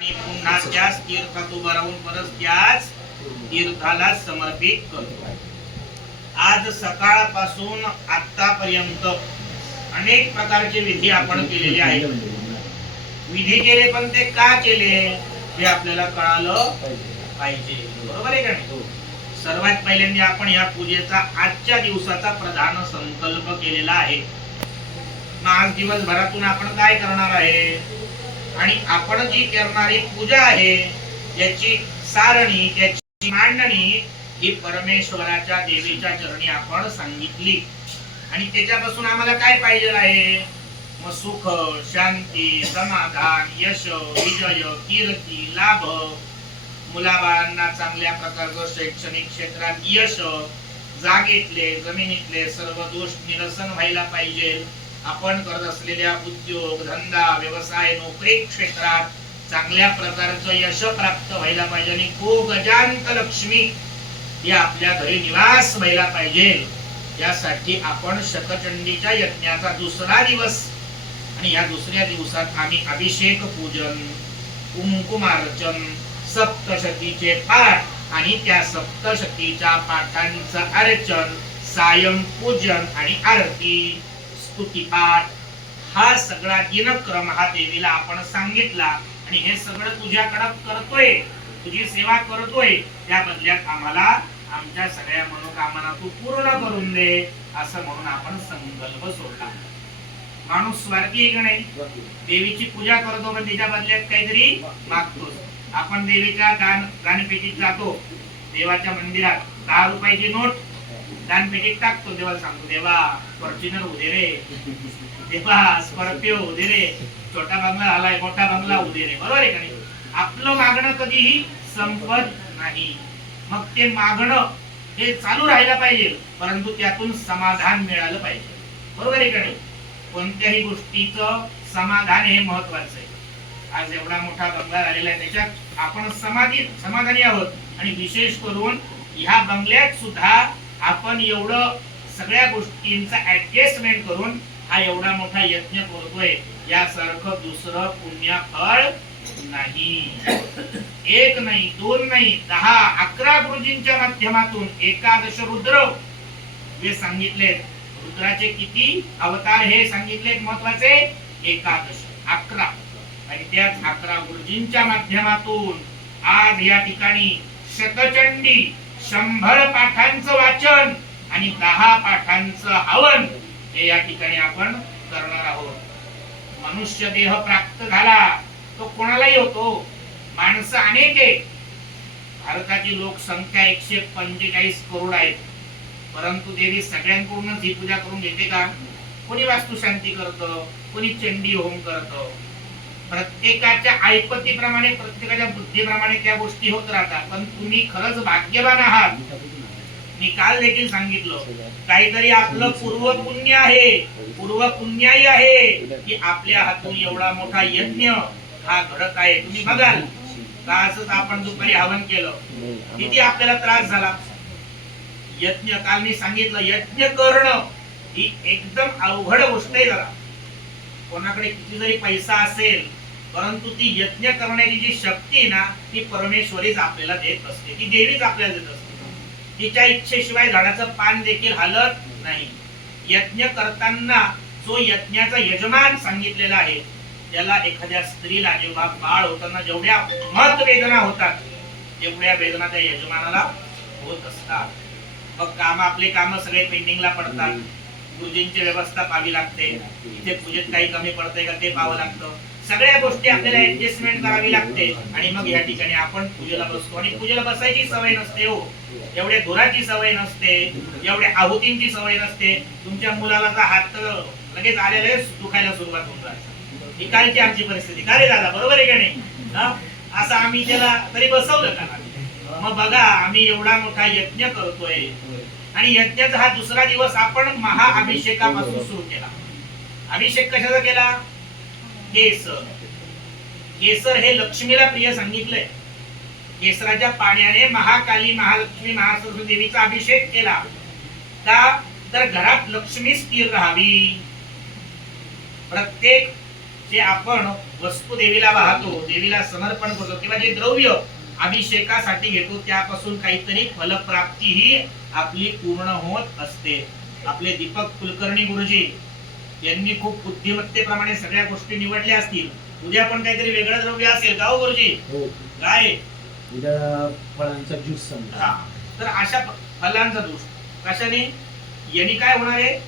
आणि पुन्हा त्याच तीर्थात उभं राहून परत त्याच तीर्थाला समर्पित करतो. आज सकाळपासून आतापर्यंत अनेक प्रकारचे विधी आपण केलेले आहेत. विधी केले पण ते का केले हे आपल्याला कळालं पाहिजे, बरोबर आहे का नाही? सर्वात पहिल्यांदा आपण या पूजेचा आजच्या दिवसाचा प्रधान संकल्प केलेला आहे. आज दिवसभरातून आपण काय करणार आहे आणि आपण जी करणारी पूजा आहे याची सारणी, त्याची मांडणी ही परमेश्वराच्या देवीच्या चरणी आपण सांगितली. आणि त्याच्यापासून आम्हाला काय पाहिजे आहे? मग सुख, शांती, समाधान, यश, विजय, कीर्ती, लाभ, मुलाबाळांना चांगल्या प्रकारचं शैक्षणिक क्षेत्रात यश, जागेतले जमिनीतले सर्व दोष निरसन व्हायला पाहिजे. आपण करत असलेल्या उद्योग, धंदा, व्यवसाय, नोकरी क्षेत्रात चांगल्या प्रकारचं यश प्राप्त व्हायला पाहिजे आणि खूप गजांत लक्ष्मी ही आपल्या घरी निवास व्हायला पाहिजे. यासाठी आपण शतचंडीच्या यज्ञाचा दुसरा दिवस आणि या दुसऱ्या दिवसात आम्ही अभिषेक पूजन, कुंकुमार्चन, सप्तशतीचे पाठ आणि त्या सप्तशतीच्या पाठांचं अर्चन, सायं पूजन आणि आरती, स्तुती पाठ हा सगळा दिनक्रम हा देवीला आपण सांगितला. आणि हे सगळं तुझ्याकडे करतोय, तुझी सेवा करतोय, त्या बदल्यात आम्हाला आमच्या सगळ्या मनोकामना तू पूर्ण करून दे असं म्हणून आपण संकल्प सोडला. माणूस स्वार्थी आहे का नाही? देवीची पूजा करतो पण तिच्या बदल्यात काहीतरी मागतो. आपण देवीच्या दानपेटीत जातो, देवाच्या मंदिरात 10 रुपयाची नोट दानपेटीत टाकतो. देवाला सांगतो, देवा फॉर्च्युनर होऊ दे रे, देवा स्कॉर्पिओ होऊ दे रे, छोटा बंगला आलाय, मोठा बंगला होऊ दे रे, बरोबर आहे का नाही? आपलं मागणं कधीही संपत नाही. मग ते मागणं हे चालू राहायला पाहिजे, परंतु त्यातून समाधान मिळालं पाहिजे, बरोबर आहे का नाही? कोणत्याही गोष्टीचं समाधान हे महत्वाचं आहे. आज एवढा मोठा बंगला झालेला आहे, त्याच्यात आपण समाधानी आहोत. आणि विशेष करून ह्या बंगल्यात सुद्धा आपण एवढं सगळ्या गोष्टींचा ऍडजस्टमेंट करून हा एवढा मोठा यज्ञ करतोय, यासारखं दुसरं पुण्य फळ नाही. 1 नाही, 2 नाही, 10, 11 गुरुजींच्या माध्यमातून 11 रुद्र हे सांगितले. रुद्राचे किती अवतार हे सांगितले महत्वाचे? 11 आणि त्याच 11 गुरुजींच्या माध्यमातून आज या ठिकाणी शतचंडी 100 पाठांचं वाचन आणि 10 पाठांचं हवन हे या ठिकाणी आपण करणार आहोत. मनुष्य देह प्राप्त झाला तो कोणालाही होतो. माणसं अनेक आहे. भारताची लोकसंख्या 145 करोड आहे, परंतु देवी सगळ्यांकडूनच ही पूजा करून घेते का? कोणी वास्तुशांती करतं, कोणी चंडी होम करतं. प्रत्येकाच्या ऐपतीप्रमाणे, प्रत्येकाच्या बुद्धीप्रमाणे त्या गोष्टी होत राहतात. पण तुम्ही खरंच भाग्यवान आहात. मी काल देखील सांगितलं, काहीतरी आपलं पूर्व पुण्य आहे, पूर्व पुण्याई आहे की आपल्या हातून एवढा मोठा यज्ञ हा घडत आहे. तुम्ही बघाल का असंच आपण दुपारी हवन केलं, किती आपल्याला त्रास झाला. यज्ञ काल मी सांगितलं, यज्ञ करणं ही एकदम अवघड गोष्ट आहे. जरा कोणाकडे किती जरी पैसा असेल, परंतु ती यज्ञ करण्याची जी शक्ती ना ती परमेश्वरीच आपल्याला देत असते, ती देवीच आपल्याला देत असते. तिच्या इच्छेशिवाय झाडाचं पान देखील हलत नाही. यज्ञ करताना जो यज्ञाचा यजमान सांगितलेला आहे, त्याला एखाद्या स्त्रीला जेव्हा बाळ होताना जेवढ्या मत वेदना होतात तेवढ्या वेदना त्या यजमानाला होत असतात. मग आपले काम सगळे पेंडिंगला पडतात. गुरुजींची व्यवस्था पाहावी लागते, इथे पूजेत काही कमी पडतंय का ते पाहावं लागतं. सगळ्या गोष्टी आपल्याला ऍडजस्टमेंट करावी लागते. आणि मग या ठिकाणी आपण पूजेला बसतो. आणि पूजेला बसायची सवय नसते हो, एवढ्या धुराची सवय नसते, एवढ्या आहुतींची सवय नसते. तुमच्या मुलाला हात लगेच आलेले दुखायला सुरुवात होऊन जाते. ही कालची आमची परिस्थिती. का रे दादा, बरोबर आहे का नाही? असं आम्ही त्याला तरी बसवलं का? मग बघा, आम्ही एवढा मोठा यज्ञ करतोय आणि यज्ञाचा हा दुसरा दिवस आपण महाअभिषेकापासून सुरू केला. अभिषेक कशाचा केला? केसर. केसर हे लक्ष्मीला प्रिय सांगितलंय. केसराच्या पाण्याने महाकाली, महालक्ष्मी, महासरस्वती देवीचा अभिषेक केला. का? तर घरात लक्ष्मी स्थिर राहावी. प्रत्येक जे आपण वस्तू देवीला वाहतो, देवीला समर्पण करतो किंवा जे द्रव्य अभिषेकासाठी घेतो त्यापासून काहीतरी फलप्राप्ती ही आपली पूर्ण होत असते. आपले दीपक कुलकर्णी गुरुजी यांनी खूप बुद्धिमत्तेप्रमाणे सगळ्या गोष्टी निवडल्या असतील. उद्या पण काहीतरी वेगळं द्रव्य असेल का हो गुरुजी? काय? उद्या फळांचा ज्यूस समजा. तर अशा फळांचा ज्यूस कशाने? यांनी काय होणार आहे?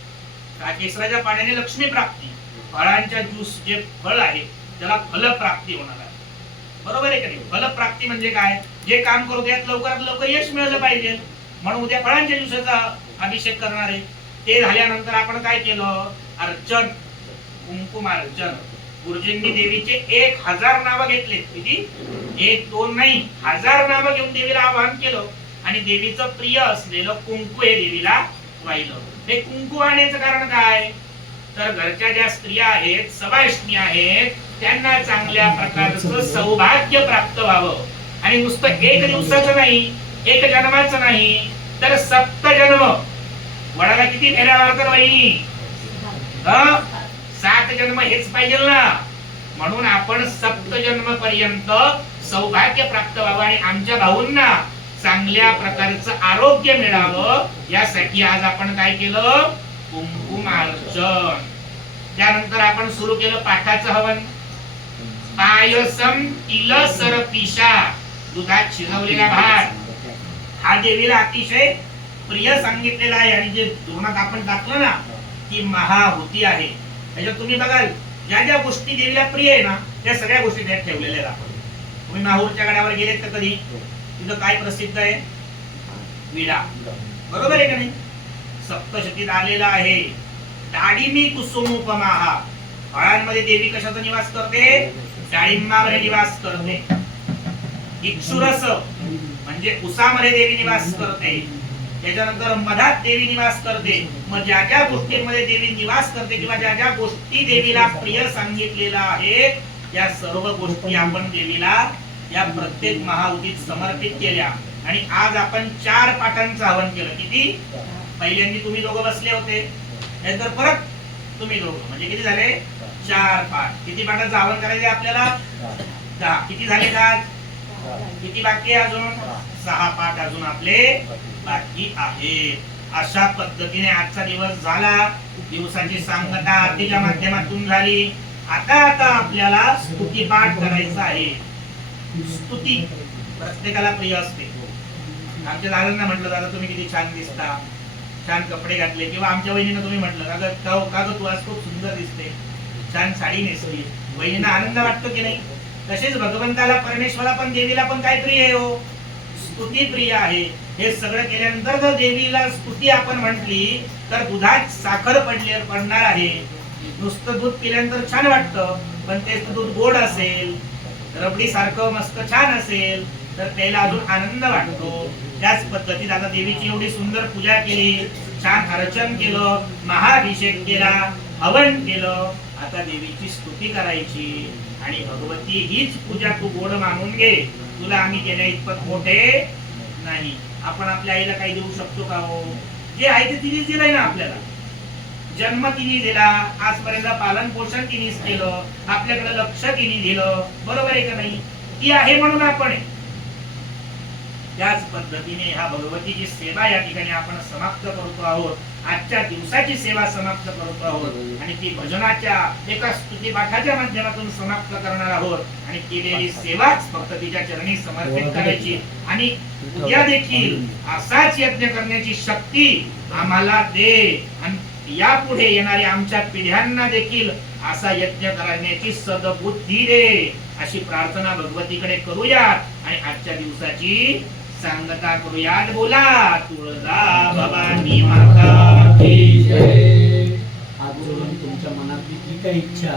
केसराच्या पाण्याने लक्ष्मी प्राप्ती. फळांच्या ज्यूस जे फळ आहे त्याला फलप्राप्ती होणार आहे. बरोबर आहे का नाही? फलप्राप्ती म्हणजे काय? जे काम करू त्यात लवकरात लवकर यश मिळालं पाहिजे म्हणून उद्या फळांच्या ज्यूसाचा अभिषेक करणार आहे. ते झाल्यानंतर आपण काय केलं? अर्चन, कुंकुम अर्चन. गुरुजींनी देवीचे 1000 नावं घेतले. किती? 1 2 नाही, 1000 नावं घेऊन देवीला आवाहन केलं आणि देवीचं प्रिय असलेलं कुंकू हे देवीला वाहिलं. हे कुंकू वाहण्याचं कारण काय? तर घरच्या ज्या स्त्रिया आहेत, सवाष्णी आहेत, त्यांना चांगल्या प्रकारचं सौभाग्य प्राप्त व्हावं. आणि नुसतं एक दिवसाचं नाही, एक जन्माचं नाही, तर 7 जन्म. वडाला किती फेऱ्या मारतात वहिनी? 7 जन्म हेच पाहिजे ना. म्हणून आपण 7 जन्म पर्यंत सौभाग्य प्राप्त व्हावं आणि आमच्या भाऊंना चांगल्या प्रकारचं आरोग्य मिळावं यासाठी आज आपण काय केलं? कुंकुमार्चन. त्यानंतर आपण सुरू केलं पाठाचं हवन. पायसम तिल सरपिशा, दुधात शिजवलेला भात हा देवीला अतिशय प्रिय सांगितलेला आहे. आणि जे धुनात आपण टाकलं ना ती महाहुती आहे. त्याच्यात तुम्ही बघाल ज्या ज्या गोष्टी देवीला प्रिय आहे ना त्या सगळ्या गोष्टी त्यात ठेवलेल्या आहेत. आपण तुम्ही माहूरच्या गडावर गेलेत का कधी? तिथं काय प्रसिद्ध आहे? विडा. बरोबर आहे का नाही? सप्तशतीत आलेला आहे. डाळिंबी कुसुमोपमाहा. फळांमध्ये देवी कशाचा निवास करते? डाळिंबामध्ये निवास करते. इक्षुरस म्हणजे उसामध्ये देवी निवास करते. त्याच्यानंतर मधात देवी निवास करते. मग ज्या ज्या गोष्टींमध्ये देवी निवास करते किंवा ज्या ज्या गोष्टी देवीला प्रिय सांगितलेला आहे या सर्व गोष्टी आपण देवीला या प्रत्येक महाहुतीत समर्पित केल्या. आणि आज आपण 4 पाठांचं हवन केलं. किती? पहिल्यांदा तुम्ही दोघं बसले होते, नंतर परत तुम्ही दोघं, म्हणजे किती झाले? 4 पाठ. किती पाठांचं हवन करायचे आपल्याला? 10. किती झाले आज? किती बाकी आहे अजून? 6 पाठ अजून आपले बाकी आहे. अशा पद्धतीने आजचा दिवस झाला. दिवसाची सांगता आरतीच्या माध्यमातून झाली. आता आपल्याला स्तुती पाठ करायचा आहे. स्तुती प्रत्येकाला प्रिय असते. आमच्या दादांना म्हटलं, दादा तुम्ही किती छान दिसता, छान कपडे घातले. किंवा आमच्या वहिनीनं तुम्ही म्हटलं, का तू आज खूप सुंदर दिसते, छान साडी नेसली. वहिनींना आनंद वाटतो की नाही? तसेच भगवंताला, परमेश्वराला पण, देवीला पण काय प्रिय आहे हो? स्तुती प्रिय आहे. हे सगळं केल्यानंतर जर देवीला स्तुती आपण म्हटली तर दुधात साखर पडणार आहे. नुसतं दूध पिल्यानंतर छान वाटतं, पण तेच दूध गोड असेल, रबडी सारखं मस्त छान असेल तर त्याला अजून आनंद वाटतो. त्याच पद्धतीत आता देवीची एवढी सुंदर पूजा केली, छान अर्चन केलं, महाअभिषेक केला, हवन केलं. आता देवीची स्तुती करायची आणि भगवती हीच पूजा तू गोड मानून घे. तुला आम्ही केल्या इतपत मोठे नाही. आपण आपल्या आईला काही देऊ शकतो का हो? जे आहे ते तिनेच दिलंय ना आपल्याला. जन्म तिने दिला, आजपर्यंत पालन पोषण तिनेच केलं, आपल्याकडे लक्ष तिने दिलं. बरोबर आहे का नाही? ती आहे म्हणून आपण. त्याच पद्धतीने ह्या भगवतीची सेवा या ठिकाणी आपण समाप्त करतो आहोत. आजच्या दिवसाची सेवा समाप्त करतो आहोत आणि ती भजनाच्या एका स्तुती पाठाच्या माध्यमातून समाप्त करणार आहोत. आणि केलेली सेवाच फक्त तिच्या चरणी समर्पित करायची. आणि उद्या देखील असाच यज्ञ करण्याची शक्ती आम्हाला दे आणि यापुढे येणाऱ्या आमच्या पिढ्यांना देखील असा यज्ञ करण्याची सद्बुद्धी दे, अशी प्रार्थना भगवतीकडे करूयात आणि आजच्या दिवसाची सांगता करूयात. बोला तुळजा भवानी माता की जय. आज तुमच्या मनातली जी काही इच्छा